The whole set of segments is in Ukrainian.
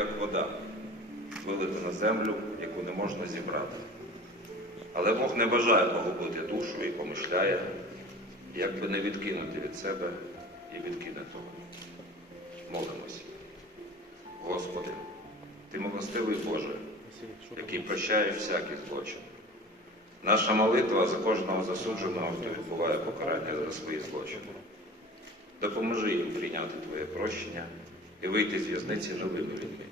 як вода, вилита на землю, яку не можна зібрати. Але Бог не бажає погубити душу і помишляє, як би не відкинути від себе і відкине того. Молимось. Господи, Ти милостивий Боже, який прощає всякий злочин. Наша молитва за кожного засудженого, хто відбуває покарання за свої злочини. Допоможи їм прийняти Твоє прощення і вийти з в'язниці живими людьми.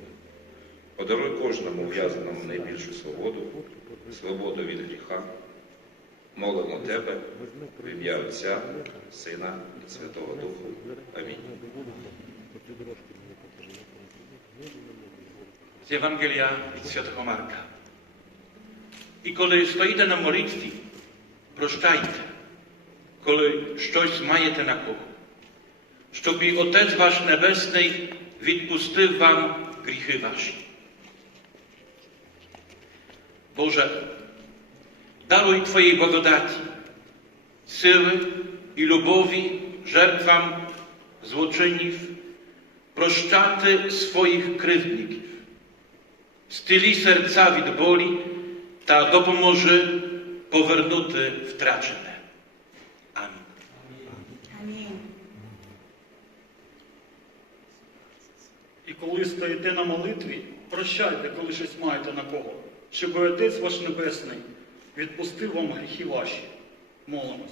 Подаруй кожному ув'язаному найбільшу свободу, свободу від гріха. Молимо Тебе в ім'я Отця, Сина і Святого Духу. Амінь. z Ewangelia від Святого Марка. І коли стоїте на молитві, прощайте, коли щось маєте на кого, щоб і Отець ваш Небесний відпустив вам гріхи ваші. Boże, daruj Twojej благодаті, сили і любові жертвам злочинів, прощати своїх кривдників. Стилі серця від болі та допоможи повернути втрачене. Амінь. Амінь. І коли стоїте на молитві, прощайте, коли щось маєте на кого, щоб Отець ваш Небесний відпустив вам гріхи ваші. Молимось.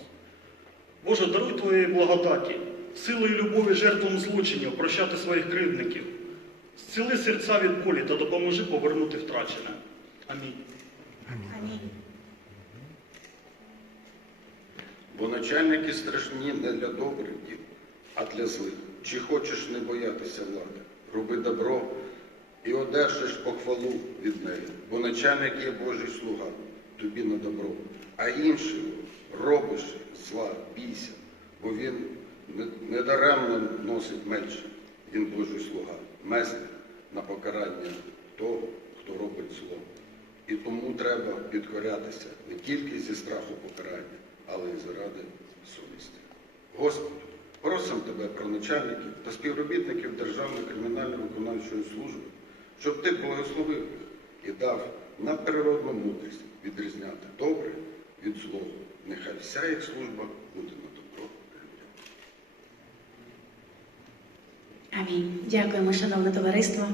Боже, даруй Твоєї благодаті, сили і любові жертвам злочинів, прощати своїх кривдників. Зціли серця від болі та допоможи повернути втрачене. Амінь. Амінь. Бо начальники страшні не для добрих діл, а для злих. Чи хочеш не боятися влади? Роби добро і одержиш похвалу від неї. Бо начальник є Божий слуга, тобі на добро. А інший робиш зла, бійся, бо він недаремно носить меч. Він Божий слуга, месник на покарання того, хто робить зло. І тому треба підкорятися не тільки зі страху покарання, але й заради совісті. Господи, Тебе про начальників та співробітників Державної кримінально-виконавчої служби, щоб Ти благословив і дав на природну мудрість відрізняти добре від злого. Нехай вся їх служба буде на добро людям. Амінь. Дякуємо, шановне товариство.